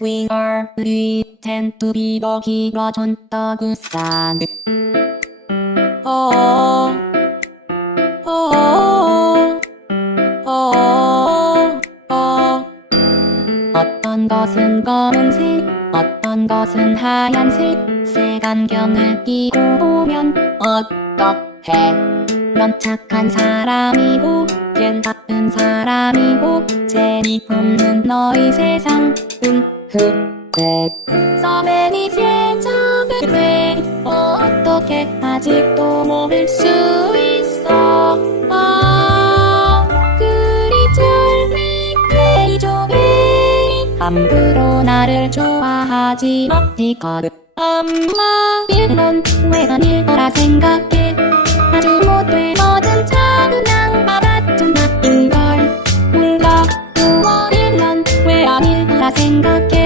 We are, we tend to be the hero 전다구 산 어, 어, 어, 어, 어. 어떤 것은 검은색, 어떤 것은 하얀색, 색안경을 끼고 보면 어떻게? 넌 착한 사람이고, 걘 나쁜 사람이고, 재미없는 너의 세상, 음, 흑백. Many 세상을 왜? 어떻게 아직도 모를 수 있어? 아, 그리 절리 왜 함부로 나를 좋아하지 못했거든 엄마 이런 왜 아닐 거라 생각해. 아주 못돼 뭐든 작은 악마 같은 나인걸. 뭔가 누워 이런 왜 아닐 거라 생각해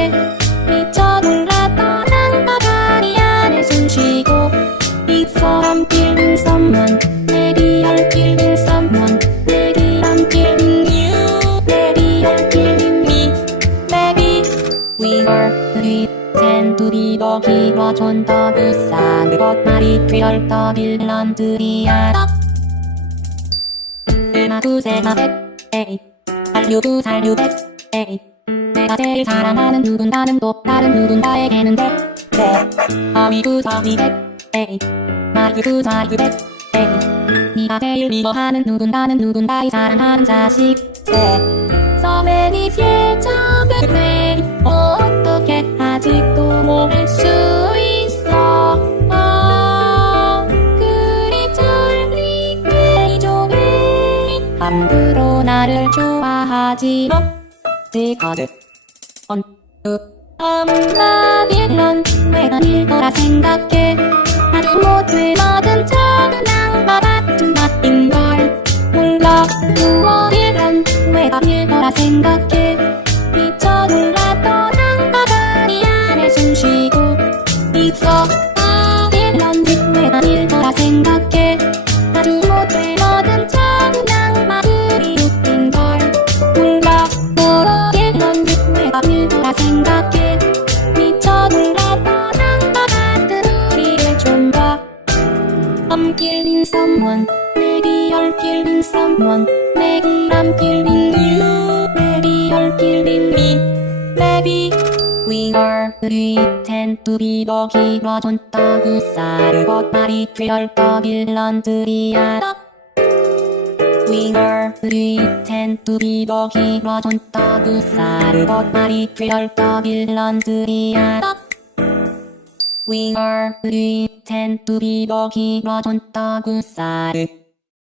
we are three tend to be the hero 전더 비싼 것 말이 되었더 빌런들이 알아 하나 두셋나 백 에이 살류두 살류 백 에이 내가 제일 사랑하는 누군가는 또 다른 누군가에게는 돼 네. 어미구 저미 백 에이 마이구 자이백 에이 네가 제일 미워하는 누군가는 누군가의 사랑하는 자식 셋 So many 예정 왜 함부로 나를 좋아하지 못했거든 언뜻 엄마 빌런 왜 아닐 거라 생각해. 아주 못돼 뭐든 작은 악마 같은 나인걸. 몰라 누워 빌런 왜 아닐 거라 생각해 killing someone Maybe you're killing someone Maybe I'm killing you Maybe you're killing me Maybe We are three tend to be the hero 전다구 쌀 것말이 되었더 빌런들이 알아 We are three tend to be the hero 전다구 쌀 것말이 되었더 빌런들이 알아 We are three tend to be the hero 전다구 쌀